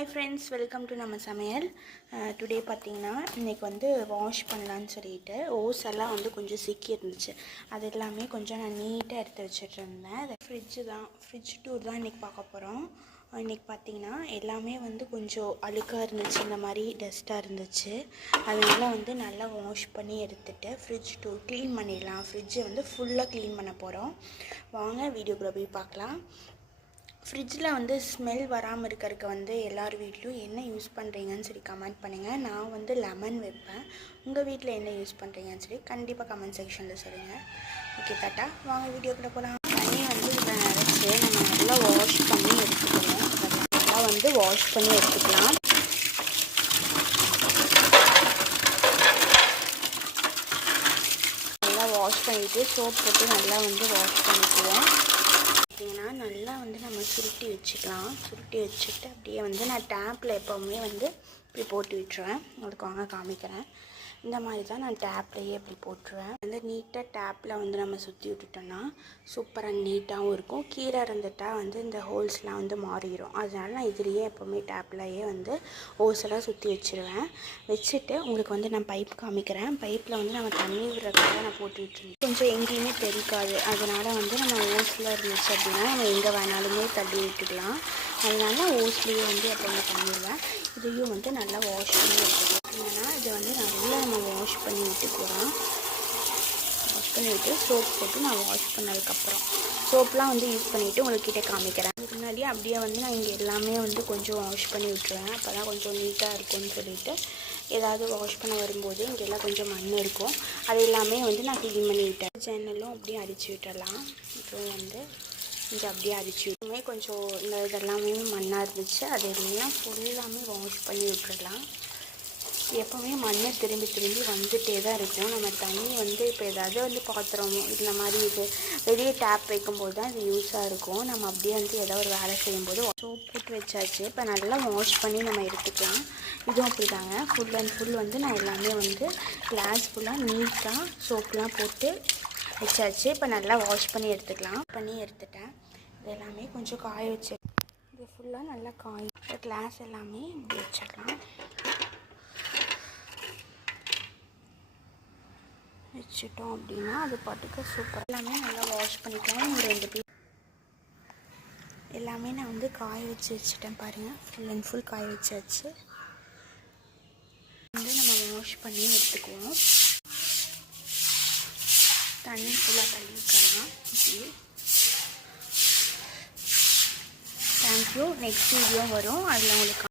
Hi friends, welcome to நம்ம சமையல். Today பார்த்தீங்கன்னா இன்றைக்கி வந்து வாஷ் பண்ணலான்னு சொல்லிட்டு ஓஸ் எல்லாம் வந்து கொஞ்சம் சிக்கி இருந்துச்சு. அது எல்லாமே கொஞ்சம் நான் நீட்டாக எடுத்து வச்சுட்டு இருந்தேன். அது ஃப்ரிட்ஜ் டூர் தான் இன்றைக்கி பார்க்க போகிறோம். இன்றைக்கி பார்த்தீங்கன்னா எல்லாமே வந்து கொஞ்சம் அழுக்காக இருந்துச்சு, இந்த மாதிரி டஸ்ட்டாக இருந்துச்சு. அதனால் வந்து நல்லா வாஷ் பண்ணி எடுத்துகிட்டு ஃப்ரிட்ஜ் டூர் க்ளீன் பண்ணிடலாம். ஃப்ரிட்ஜை வந்து ஃபுல்லாக க்ளீன் பண்ண போகிறோம். வாங்க வீடியோக்குள்ளே போய் பார்க்கலாம். ஃப்ரிட்ஜில் வந்து ஸ்மெல் வராமல் இருக்கிறதுக்கு வந்து எல்லார் வீட்லையும் என்ன யூஸ் பண்ணுறீங்கன்னு சொல்லி கமெண்ட் பண்ணுங்கள். நான் வந்து லெமன் வைப்பேன். உங்கள் வீட்டில் என்ன யூஸ் பண்ணுறீங்கன்னு சொல்லி கண்டிப்பாக கமெண்ட் செக்ஷனில் சொல்லுங்கள். ஓகே டாட்டா, வாங்க வீடியோக்குள்ளே போகலாம். தண்ணி வந்து இதில் நிறச்சி நம்ம நல்லா வாஷ் பண்ணி எடுத்துக்கணும். நல்லா வந்து வாஷ் பண்ணி எடுத்துக்கலாம். நல்லா வாஷ் பண்ணிவிட்டு சோப் போட்டு நல்லா வந்து வாஷ் பண்ணிக்குவோம். பார்த்திங்கன்னா நல்லா வந்து நம்ம சுருட்டி வச்சுக்கலாம். சுருட்டி வச்சுட்டு அப்படியே வந்து நான் டேப்பில் எப்போவுமே வந்து இப்படி போட்டு விட்டுருவேன். உங்களுக்கு வாங்க காமிக்கிறேன். இந்த மாதிரி தான் நான் டேப்லேயே இப்படி போட்டுருவேன். வந்து நீட்டாக டேப்பில் வந்து நம்ம சுற்றி விட்டுட்டோன்னா சூப்பராக நீட்டாகவும் இருக்கும். கீழே இருந்துட்டால் வந்து இந்த ஹோல்ஸ்லாம் வந்து மாறிடும். அதனால நான் இதுலேயே எப்போவுமே டேப்லேயே வந்து ஹோல்ஸ் எல்லாம் சுற்றி வச்சுருவேன். வச்சுட்டு உங்களுக்கு வந்து நான் பைப் காமிக்கிறேன். பைப்பில் வந்து நம்ம தண்ணி விடுறதுக்காக நான் போட்டு விட்டுருவேன். கொஞ்சம் எங்கேயுமே தெரிக்காது. அதனால் வந்து நம்ம ஹோல்ஸில் இருந்துச்சு அப்படின்னா நம்ம எங்கே வேணாலுமே தள்ளி விட்டுக்கலாம். அதனால ஹோல்ஸ்லேயே வந்து எப்போவுமே பண்ணிடுவேன். இதையும் வந்து நல்லா வாஷ் பண்ணி எடுத்துக்கலாம். ஏன்னா இதை வந்து நல்லா நம்ம வாஷ் பண்ணி விட்டுக்கலாம். வாஷ் பண்ணிவிட்டு சோப் போட்டு நான் வாஷ் பண்ணதுக்கப்புறம் சோப்லாம் வந்து யூஸ் பண்ணிவிட்டு உங்கள்கிட்ட காமிக்கிறேன். அதுக்கு முன்னாடியே அப்படியே வந்து நான் இங்கே எல்லாமே வந்து கொஞ்சம் வாஷ் பண்ணி விட்டுருவேன். அப்போ தான் கொஞ்சம் நீட்டாக இருக்கும்னு சொல்லிவிட்டு ஏதாவது வாஷ் பண்ண வரும்போது இங்கே எல்லாம் கொஞ்சம் மண் இருக்கும். அது எல்லாமே வந்து நான் க்ளீன் பண்ணி விட்டேன். ஜன்னலும் அப்படியே அடித்து விட்டுடலாம். அப்புறம் வந்து இங்கே அப்படியே அடிச்சு விட்டுமே கொஞ்சம் இந்த இதெல்லாமே மண்ணாக இருந்துச்சு. அது எல்லாம் ஃபுல்லாமே வாஷ் பண்ணி விட்டுடலாம். எப்போவுமே மண் திரும்பி திரும்பி வந்துகிட்டே தான் இருக்கும். நம்ம தண்ணி வந்து இப்போ ஏதாவது வந்து பாத்திரம் இந்த மாதிரி இது வெளியே டேப் வைக்கும்போது தான் இது யூஸாக இருக்கும். நம்ம அப்படியே வந்து ஏதாவது ஒரு வேலை செய்யும்போது சோப் போட்டு வச்சாச்சு. இப்போ நல்லா வாஷ் பண்ணி நம்ம எடுத்துக்கலாம். இதுவும் அப்படி தாங்க. ஃபுல் அண்ட் ஃபுல் வந்து நான் எல்லாமே வந்து கிளாஸ் ஃபுல்லாக நீட்டாக சோப்லாம் போட்டு வச்சாச்சு. இப்போ நல்லா வாஷ் பண்ணி எடுத்துக்கலாம். எடுத்துட்டேன். இது எல்லாமே கொஞ்சம் காய வச்சு இது ஃபுல்லாக நல்லா கிளாஸ் எல்லாமே இப்படி வச்சிடலாம். வச்சுட்டோம் அப்படின்னா அது பாட்டுக்கு சூப்பர். எல்லாமே நல்லா வாஷ் பண்ணிக்கலாம். ஒரு 2 பீஸ் எல்லாமே நான் வந்து காய வச்சுட்டேன். பாருங்கள், ஃபுல் அண்ட் ஃபுல் காய வச்சாச்சு. வந்து நம்ம வாஷ் பண்ணி எடுத்துக்குவோம். தண்ணி ஃபுல்லாக தள்ளிக்கலாம். இப்படி தேங்க்யூ. நெக்ஸ்ட் வீடியோ வரும், அதில் உங்களுக்கு